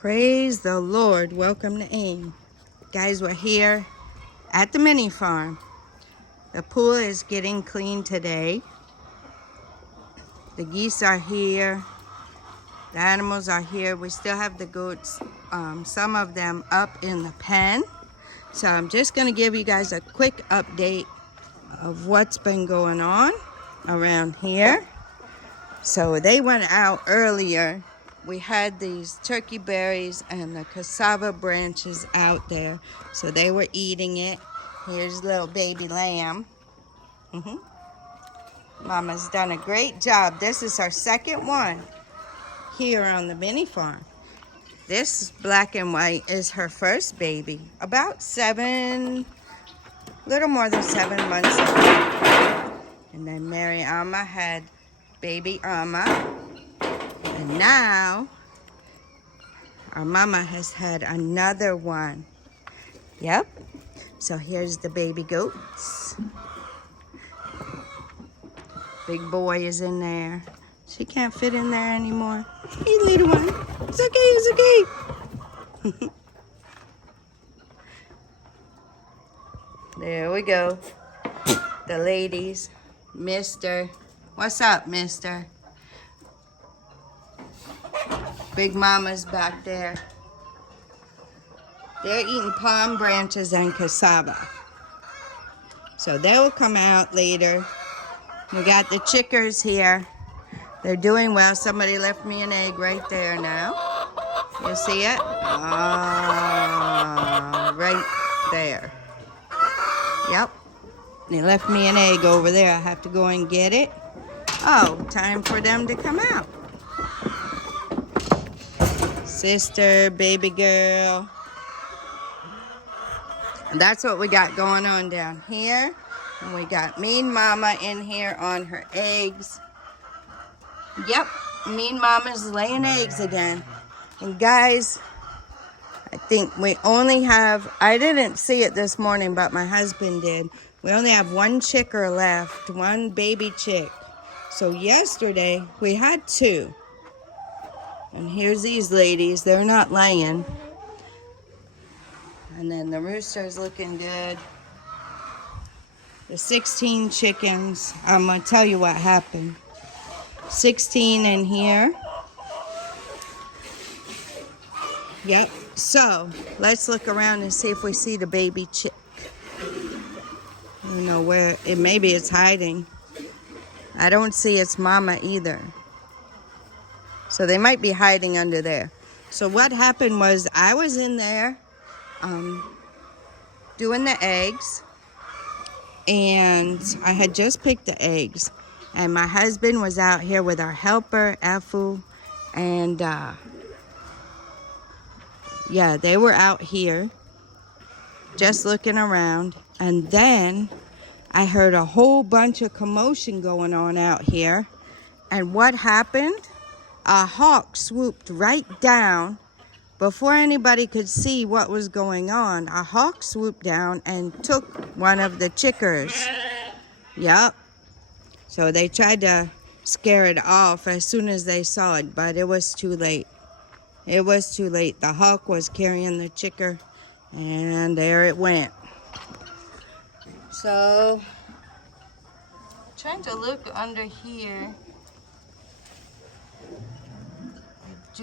Praise the Lord. Welcome to AIM. Guys, we're here at the MiniFarm. The pool is getting clean today. The geese are here. The animals are here. We still have the goats, some of them up in the pen. So I'm just going to give you guys a quick update of what's been going on around here. So they went out earlier. We had these turkey berries and the cassava branches out there. So they were eating it. Here's little baby lamb. Mama's done a great job. This is our second one here on the MiniFarm. This black and white is her first baby. About little more than 7 months old. And then Mary Alma had baby Alma. And now, our mama has had another one. Yep. So here's the baby goats. Big boy is in there. She can't fit in there anymore. Hey, little one. It's okay, it's okay. There we go. The ladies. Mister. What's up, mister? Big Mama's back there. They're eating palm branches and cassava. So they will come out later. We got the chickers here. They're doing well. Somebody left me an egg right there now. You see it? Right there. Yep. They left me an egg over there. I have to go and get it. Oh, time for them to come out. Sister, baby girl. And that's what we got going on down here. And we got Mean Mama in here on her eggs. Yep, Mean Mama's laying eggs again. And guys, I think we only have, I didn't see it this morning, but my husband did. We only have one chicker left, one baby chick. So yesterday we had two. And here's these ladies. They're not laying. And then the rooster's looking good. The 16 chickens. I'm going to tell you what happened. 16 in here. Yep. So, let's look around and see if we see the baby chick. I don't know where. Maybe it's hiding. I don't see its mama either. So they might be hiding under there. So what happened was I was in there doing the eggs. And I had just picked the eggs. And my husband was out here with our helper, Afu. And yeah, they were out here just looking around. And then I heard a whole bunch of commotion going on out here. And what happened? A hawk swooped right down. Before anybody could see what was going on, a hawk swooped down and took one of the chickers. Yep. So they tried to scare it off as soon as they saw it, but it was too late. It was too late. The hawk was carrying the chicker, and there it went. So, trying to look under here.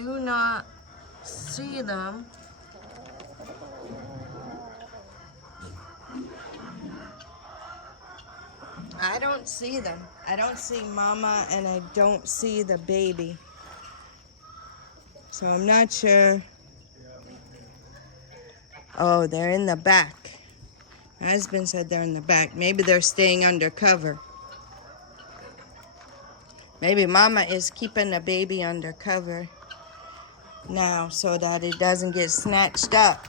I do not see them. I don't see them. I don't see Mama and I don't see the baby. So I'm not sure. Oh, they're in the back. My husband said they're in the back. Maybe they're staying under cover. Maybe Mama is keeping the baby under cover now so that it doesn't get snatched up.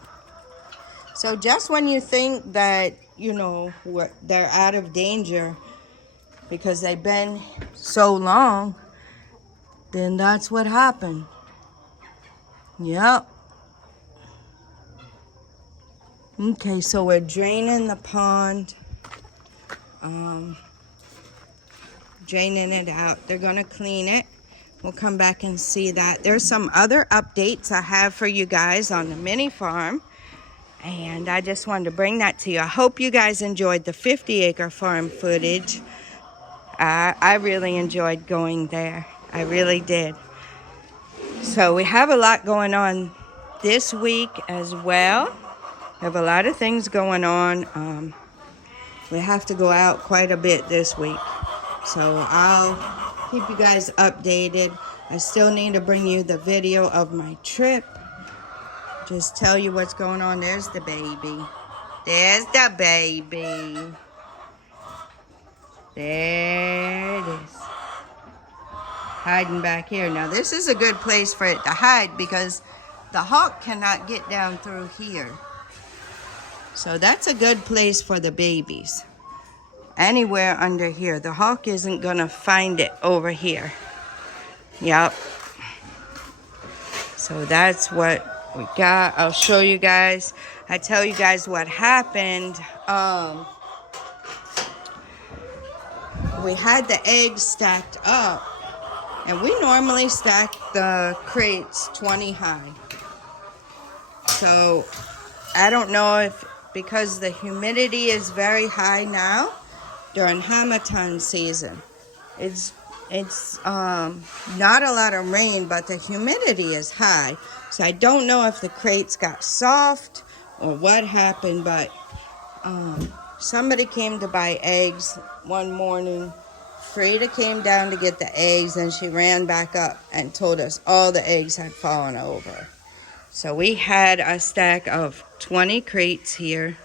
So just when you think that, you know, they're out of danger because they've been so long, then that's what happened. Yep. Okay, so we're draining the pond. Draining it out. They're gonna clean it. we'll come back and see that. There's some other updates I have for you guys on the mini farm, and I just wanted to bring that to you. I hope you guys enjoyed the 50-acre farm footage. I really enjoyed going there. I really did. So we have a lot going on this week as well. We have a lot of things going on. We have to go out quite a bit this week. So I'll keep you guys updated. I still need to bring you the video of my trip. Just tell you what's going on. There's the baby. There's the baby. There it is. Hiding back here. Now this is a good place for it to hide because the hawk cannot get down through here. So that's a good place for the babies. Anywhere under here. The hawk isn't gonna find it over here. Yep. So that's what we got. I'll show you guys. I tell you guys what happened. We had the eggs stacked up, and we normally stack the crates 20 high. So I don't know if because the humidity is very high now during Hamilton season. It's not a lot of rain, but the humidity is high. So I don't know if the crates got soft or what happened, but somebody came to buy eggs one morning. Frida came down to get the eggs, and she ran back up and told us all the eggs had fallen over. So we had a stack of 20 crates here,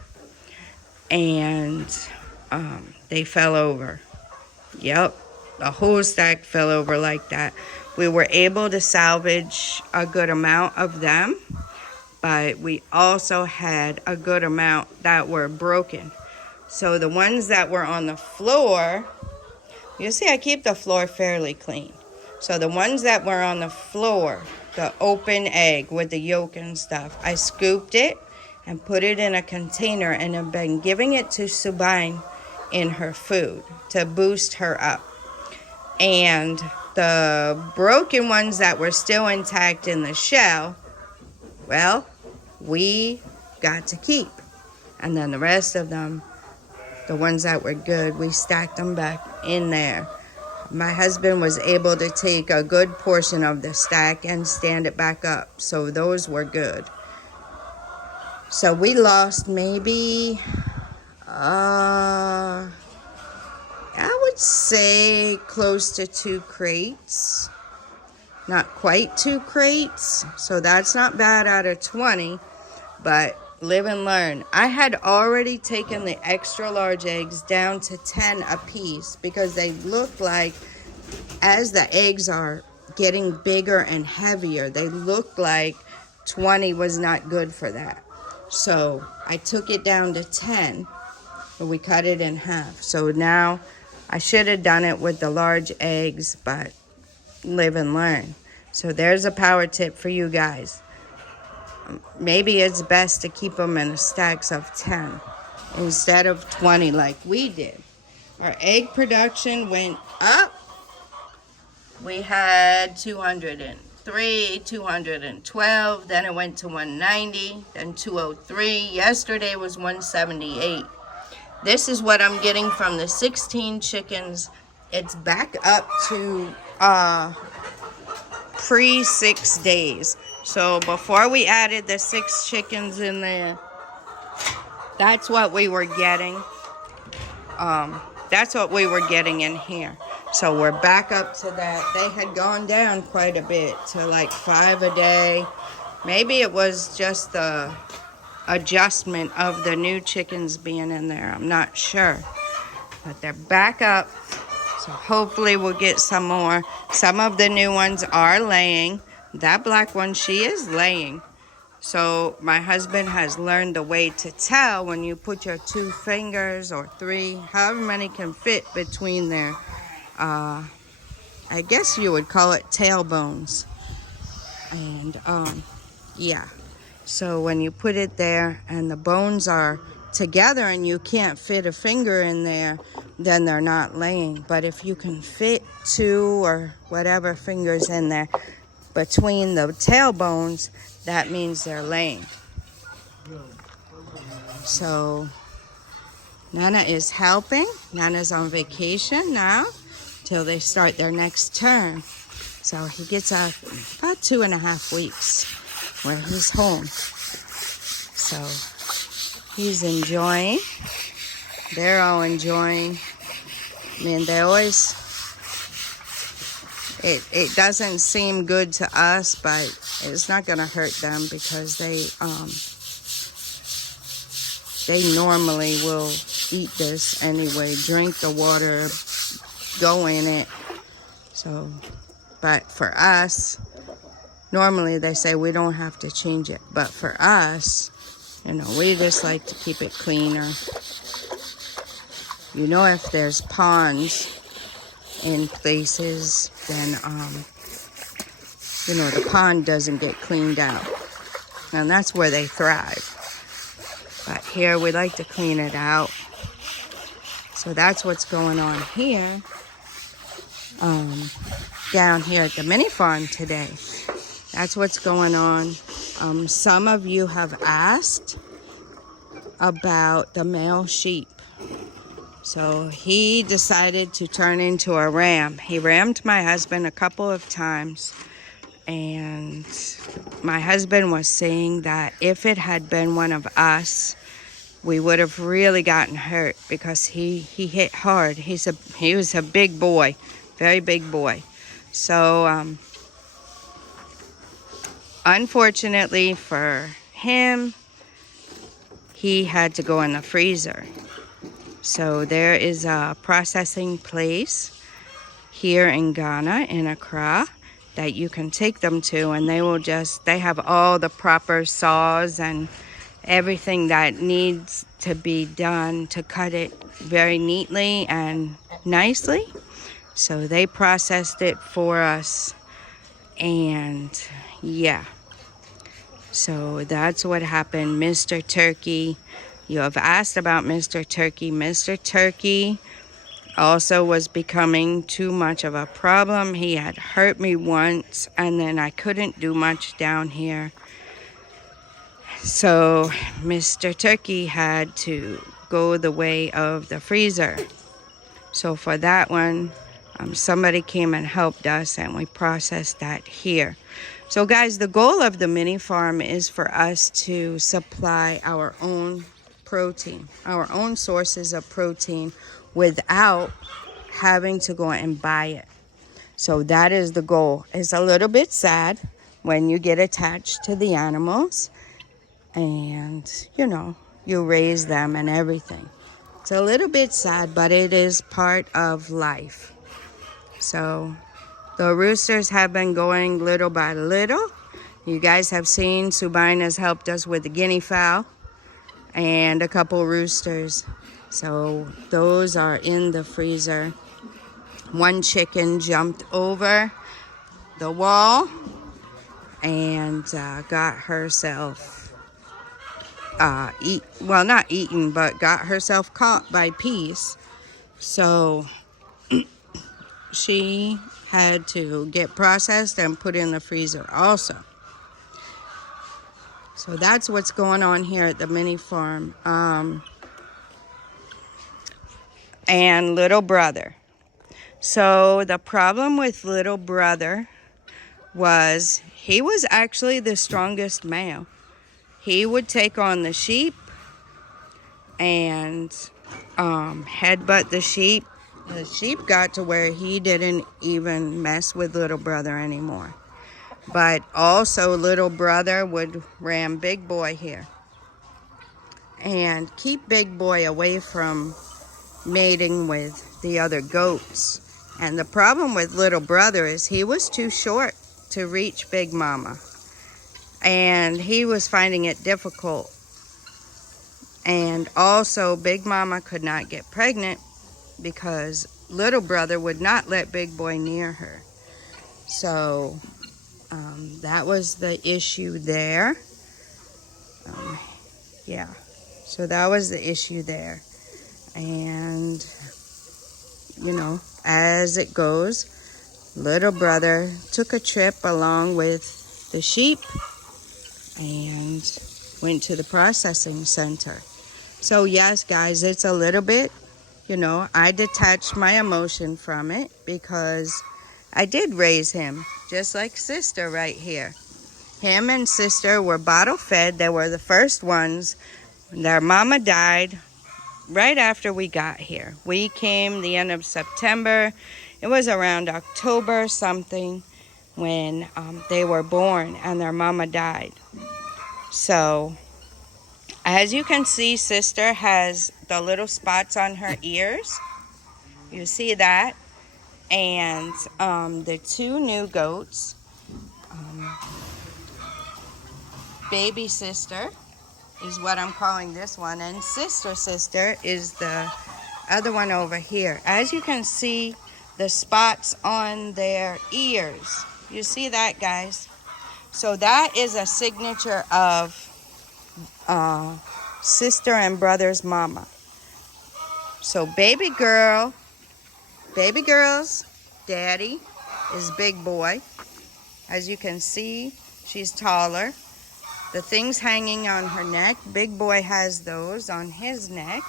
and they fell over. Yep, the whole stack fell over like that. We were able to salvage a good amount of them, but we also had a good amount that were broken. So the ones that were on the floor, you see I keep the floor fairly clean. So the ones that were on the floor, the open egg with the yolk and stuff, I scooped it and put it in a container, and have been giving it to Subine in her food to boost her up. And the broken ones that were still intact in the shell, well, we got to keep. And then the rest of them, the ones that were good, we stacked them back in there. My husband was able to take a good portion of the stack and stand it back up. So those were good. So we lost maybe, I would say close to 2 crates. Not quite 2 crates. So that's not bad out of 20. But live and learn. I had already taken the extra large eggs down to 10 apiece because they look like, as the eggs are getting bigger and heavier, they look like 20 was not good for that. So I took it down to 10, but we cut it in half. So now I should have done it with the large eggs, but live and learn. So there's a power tip for you guys. Maybe it's best to keep them in stacks of 10 instead of 20 like we did. Our egg production went up. We had 203, 212, then it went to 190, then 203. Yesterday was 178. This is what I'm getting from the 16 chickens. It's back up to pre-6 days. So before we added the 6 chickens in there, that's what we were getting. That's what we were getting in here. So we're back up to that. They had gone down quite a bit to like 5 a day. Maybe it was just the adjustment of the new chickens being in there. I'm not sure. But they're back up. So hopefully we'll get some more. Some of the new ones are laying. That black one, she is laying. So my husband has learned the way to tell when you put your 2 fingers or 3, however many can fit between their, I guess you would call it tailbones. And yeah, so when you put it there and the bones are together and you can't fit a finger in there, then they're not laying. But if you can fit 2 or whatever fingers in there between the tailbones, that means they're laying. So Nana is helping. Nana's on vacation now till they start their next term. So he gets about 2.5 weeks where he's home. So he's enjoying. They're all enjoying. I mean, they always, it doesn't seem good to us, but it's not going to hurt them because they normally will eat this anyway, drink the water, go in it. So, but for us, normally they say we don't have to change it. But for us, we just like to keep it cleaner. If there's ponds in places, then, the pond doesn't get cleaned out. And that's where they thrive. But here we like to clean it out. So that's what's going on here. Down here at the mini farm today. That's what's going on. Some of you have asked about the male sheep. So he decided to turn into a ram. He rammed my husband a couple of times. And my husband was saying that if it had been one of us, we would have really gotten hurt because he hit hard. He was a big boy, very big boy. So unfortunately for him, he had to go in the freezer. So there is a processing place here in Ghana, in Accra, that you can take them to, and they have all the proper saws and everything that needs to be done to cut it very neatly and nicely. So they processed it for us, and yeah. So that's what happened. Mr. Turkey, you have asked about Mr. Turkey. Mr. Turkey also was becoming too much of a problem. He had hurt me once, and then I couldn't do much down here. So Mr. Turkey had to go the way of the freezer. So for that one, somebody came and helped us, and we processed that here. So guys, the goal of the mini farm is for us to supply our own protein, our own sources of protein, without having to go and buy it. So that is the goal. It's a little bit sad when you get attached to the animals and you raise them and everything. It's a little bit sad, but it is part of life. So the roosters have been going little by little. You guys have seen Subine has helped us with the guinea fowl and a couple roosters. So those are in the freezer. One chicken jumped over the wall and got herself not eaten, but got herself caught by peas. So she had to get processed and put in the freezer also. So that's what's going on here at the mini farm. And little brother. So the problem with little brother was he was actually the strongest male. He would take on the sheep and headbutt the sheep. The sheep got to where he didn't even mess with little brother anymore. But also little brother would ram big boy here and keep big boy away from mating with the other goats. And the problem with little brother is he was too short to reach big mama, and he was finding it difficult. And also big mama could not get pregnant because little brother would not let big boy near her. So that was the issue there. So that was the issue there. And you know, as it goes. Little brother took a trip along with the sheep and went to the processing center. So yes, guys, it's a little bit, you know, I detached my emotion from it because I did raise him, just like sister right here. Him and sister were bottle fed. They were the first ones. Their mama died right after we got here. We came the end of September. It was around October something when they were born and their mama died. So as you can see, sister has the little spots on her ears. You see that? And the two new goats, baby sister is what I'm calling this one, and sister is the other one over here. As you can see, the spots on their ears. You see that, guys? So that is a signature of sister and brother's mama. So baby girl's daddy is big boy. As you can see, she's taller. The things hanging on her neck, big boy has those on his neck.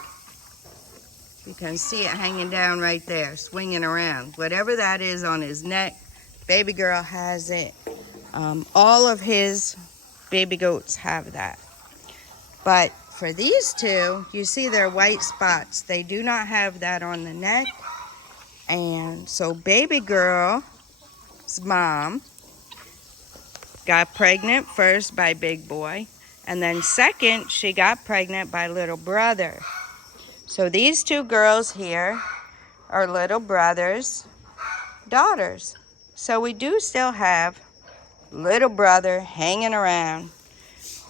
You can see it hanging down right there, swinging around. Whatever that is on his neck, baby girl has it. All of his baby goats have that. But for these two, you see their white spots. They do not have that on the neck. And so baby girl's mom got pregnant first by big boy. And then second, she got pregnant by little brother. So these two girls here are little brother's daughters. So we do still have little brother hanging around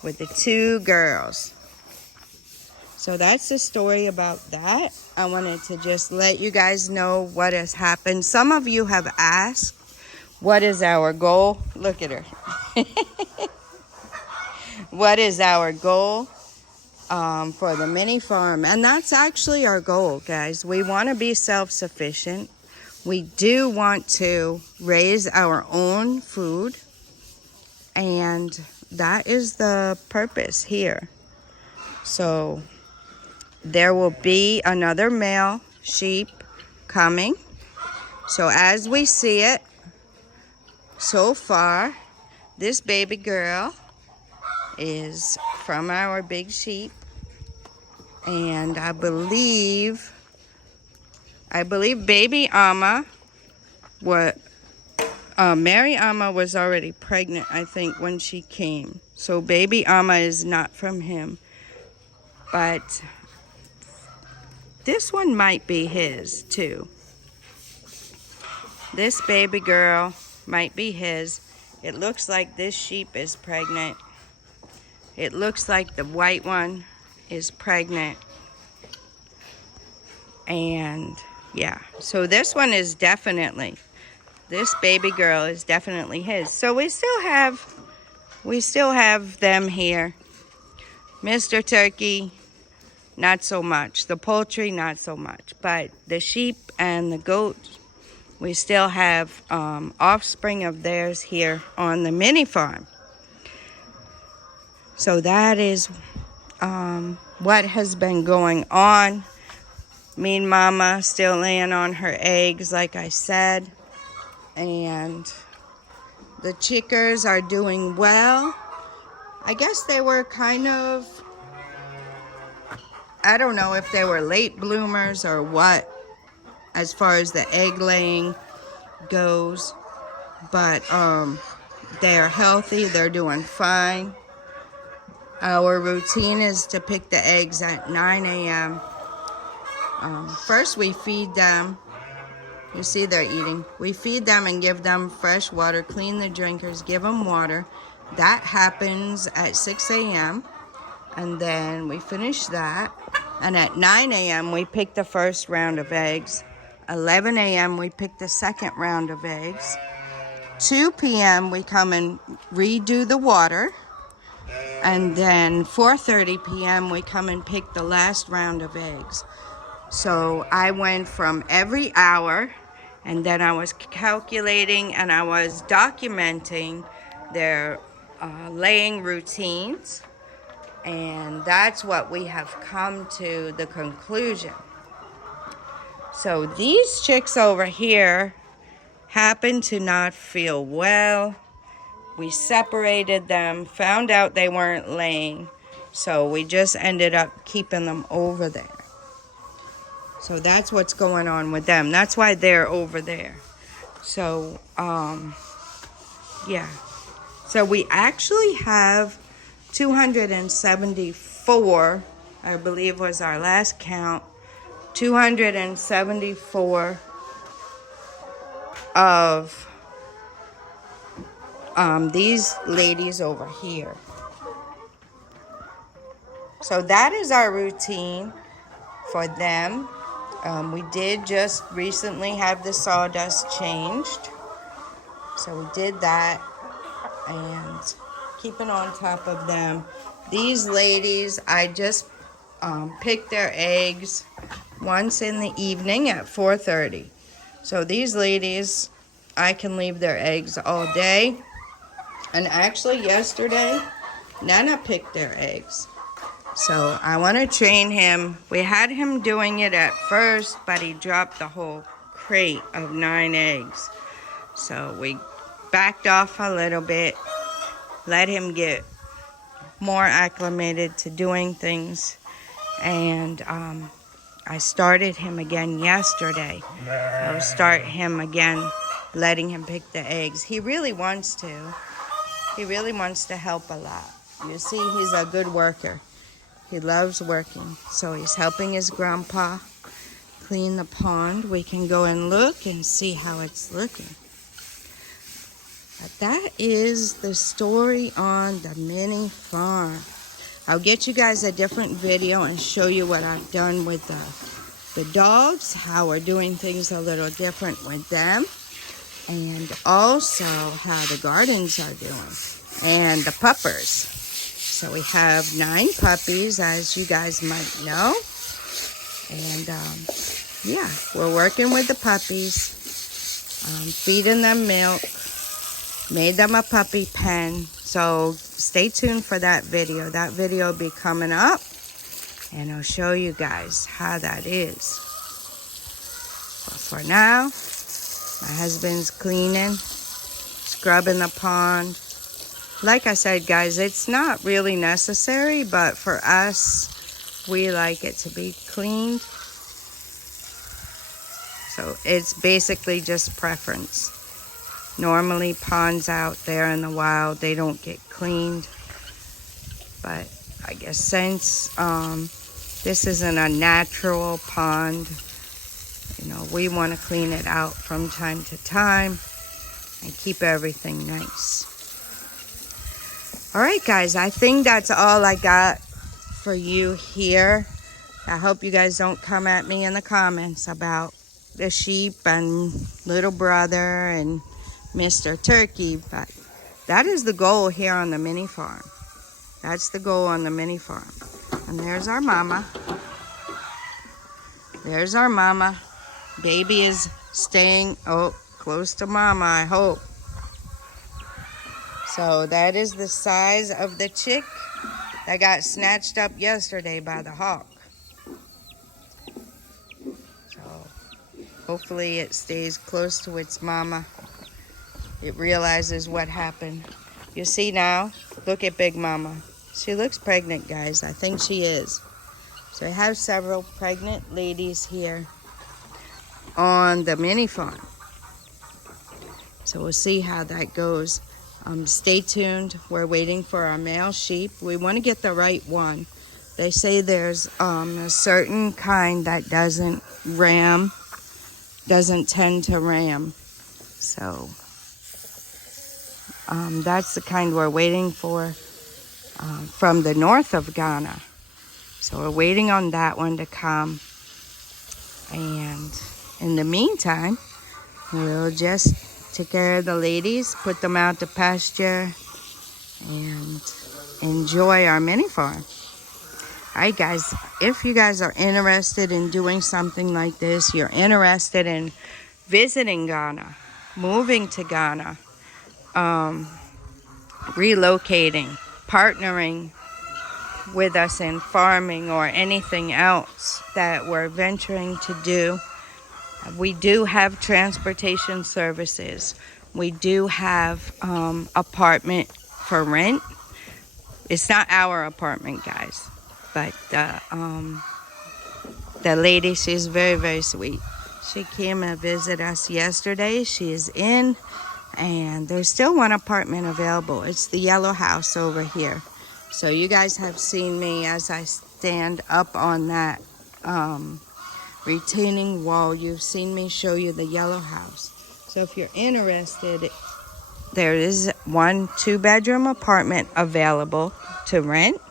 with the two girls. So that's the story about that. I wanted to just let you guys know what has happened. Some of you have asked, what is our goal? Look at her. What is our goal for the mini farm? And that's actually our goal, guys. We want to be self-sufficient. We do want to raise our own food. And that is the purpose here. So there will be another male sheep coming. So as we see it, so far, this baby girl is from our big sheep. And I believe baby Amma, Mary Amma was already pregnant, I think, when she came. So baby Amma is not from him. But this one might be his too. This baby girl might be his. It looks like this sheep is pregnant. It looks like the white one is pregnant. And yeah, so this one is definitely, this baby girl is definitely his. So we still have them here. Mr. Turkey, not so much. The poultry, not so much. But the sheep and the goats, we still have offspring of theirs here on the mini farm. So that is what has been going on. Mean Mama still laying on her eggs, like I said. And the chickers are doing well. I guess they were kind of, I don't know if they were late bloomers or what, as far as the egg laying goes. But they're healthy, they're doing fine. Our routine is to pick the eggs at 9 a.m. First we feed them. You see they're eating. We feed them and give them fresh water, clean the drinkers, give them water. That happens at 6 a.m. And then we finish that. And at 9 a.m. we pick the first round of eggs. 11 a.m. we pick the second round of eggs. 2 p.m. we come and redo the water. And then 4:30 p.m. we come and pick the last round of eggs. So I went from every hour, and then I was calculating and I was documenting their laying routines. And that's what we have come to the conclusion. So these chicks over here happen to not feel well. We separated them, found out they weren't laying, so we just ended up keeping them over there. So that's what's going on with them. That's why they're over there. So, yeah. So we actually have 274, I believe was our last count, 274 of these ladies over here. So that is our routine for them. We did just recently have the sawdust changed. So we did that and keeping on top of them. These ladies, I just picked their eggs once in the evening at 4:30. So these ladies, I can leave their eggs all day. And actually yesterday, Nana picked their eggs. So I want to train him. We had him doing it at first, but he dropped the whole crate of 9 eggs. So we backed off a little bit, let him get more acclimated to doing things. And I started him again yesterday. I'll start him again, letting him pick the eggs. He really wants to. He really wants to help a lot. You see, he's a good worker. He loves working. So he's helping his grandpa clean the pond. We can go and look and see how it's looking. But that is the story on the mini farm. I'll get you guys a different video and show you what I've done with the dogs, how we're doing things a little different with them, and also how the gardens are doing, and the puppers. So we have 9 puppies, as you guys might know. And yeah, we're working with the puppies, feeding them milk, made them a puppy pen. So stay tuned for that video. That video will be coming up, and I'll show you guys how that is. But for now, my husband's cleaning, scrubbing the pond. Like I said, guys, it's not really necessary, but for us, we like it to be cleaned. So it's basically just preference. Normally, ponds out there in the wild, they don't get cleaned. But I guess since this isn't a natural pond, you know, we want to clean it out from time to time and keep everything nice. All right, guys, I think that's all I got for you here. I hope you guys don't come at me in the comments about the sheep and little brother and Mr. Turkey, but that is the goal here on the mini farm. That's the goal on the mini farm. And there's our mama. There's our mama. Baby is staying close to mama, I hope. So that is the size of the chick that got snatched up yesterday by the hawk. So hopefully it stays close to its mama. It realizes what happened. You see now, look at Big Mama. She looks pregnant, guys. I think she is. So I have several pregnant ladies here on the mini farm. So we'll see how that goes. Stay tuned. We're waiting for our male sheep. We want to get the right one. They say there's a certain kind that doesn't tend to ram. So that's the kind we're waiting for from the north of Ghana. So we're waiting on that one to come. And in the meantime, we'll just take care of the ladies, put them out to pasture, and enjoy our mini farm. Alright guys, if you guys are interested in doing something like this, you're interested in visiting Ghana, moving to Ghana, relocating, partnering with us in farming or anything else that we're venturing to do, we do have transportation services. We do have apartment for rent. It's not our apartment, guys, but the lady, she's very, very sweet. She came and visited us yesterday. She is in, and there's still one apartment available. It's the yellow house over here. So you guys have seen me as I stand up on that retaining wall. You've seen me show you the yellow house. So if you're interested, there is one 2-bedroom apartment available to rent.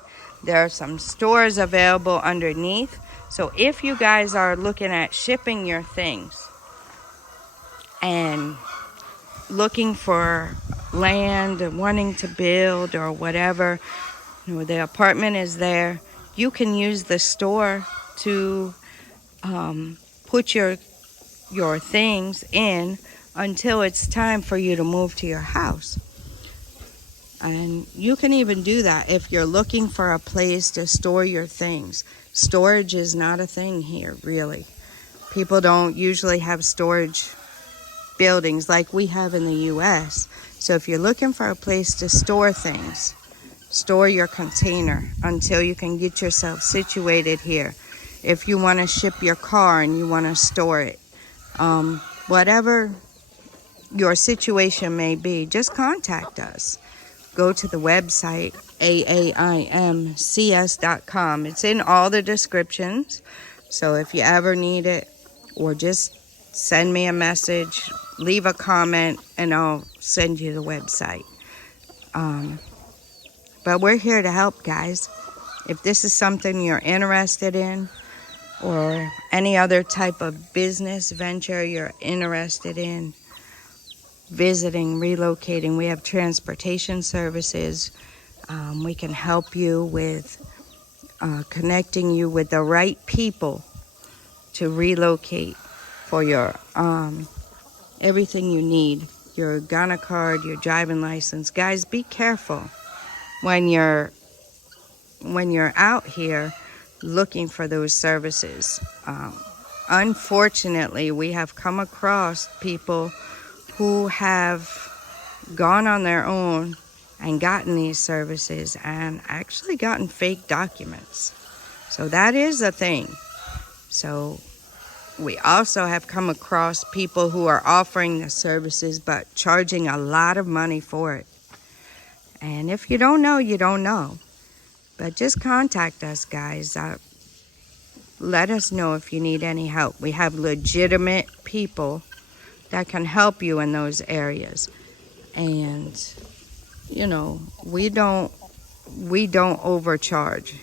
There are some stores available underneath. So if you guys are looking at shipping your things and looking for land and wanting to build or whatever, you know, the apartment is there. You can use the store to put your things in until it's time for you to move to your house. And you can even do that if you're looking for a place to store your things. Storage is not a thing here, really. People don't usually have storage buildings like we have in the U.S. So if you're looking for a place to store things, store your container until you can get yourself situated here. If you want to ship your car and you want to store it, whatever your situation may be, just contact us. Go to the website, aimcs.com. It's in all the descriptions. So if you ever need it, or just send me a message, leave a comment, and I'll send you the website. But we're here to help, guys. If this is something you're interested in, or any other type of business venture you're interested in, visiting, relocating, we have transportation services. We can help you with connecting you with the right people to relocate for your everything you need, your Ghana card, your driving license. Guys, be careful when you're out here looking for those services. Unfortunately, we have come across people who have gone on their own and gotten these services and actually gotten fake documents. So that is a thing. So we also have come across people who are offering the services but charging a lot of money for it. And if you don't know, you don't know. But just contact us, guys. Let us know if you need any help. We have legitimate people that can help you in those areas. And, you know, we don't overcharge.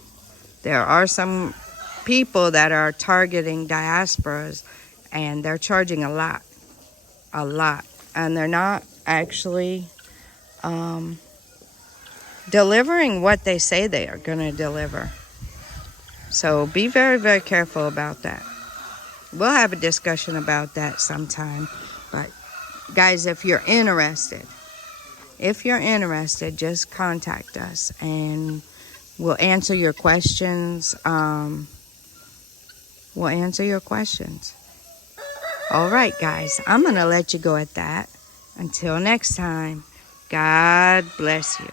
There are some people that are targeting diasporas, and they're charging a lot. And they're not actually delivering what they say they are going to deliver. So be very, very careful about that. We'll have a discussion about that sometime. But guys, if you're interested, just contact us and we'll answer your questions. All right, guys, I'm going to let you go at that. Until next time, God bless you.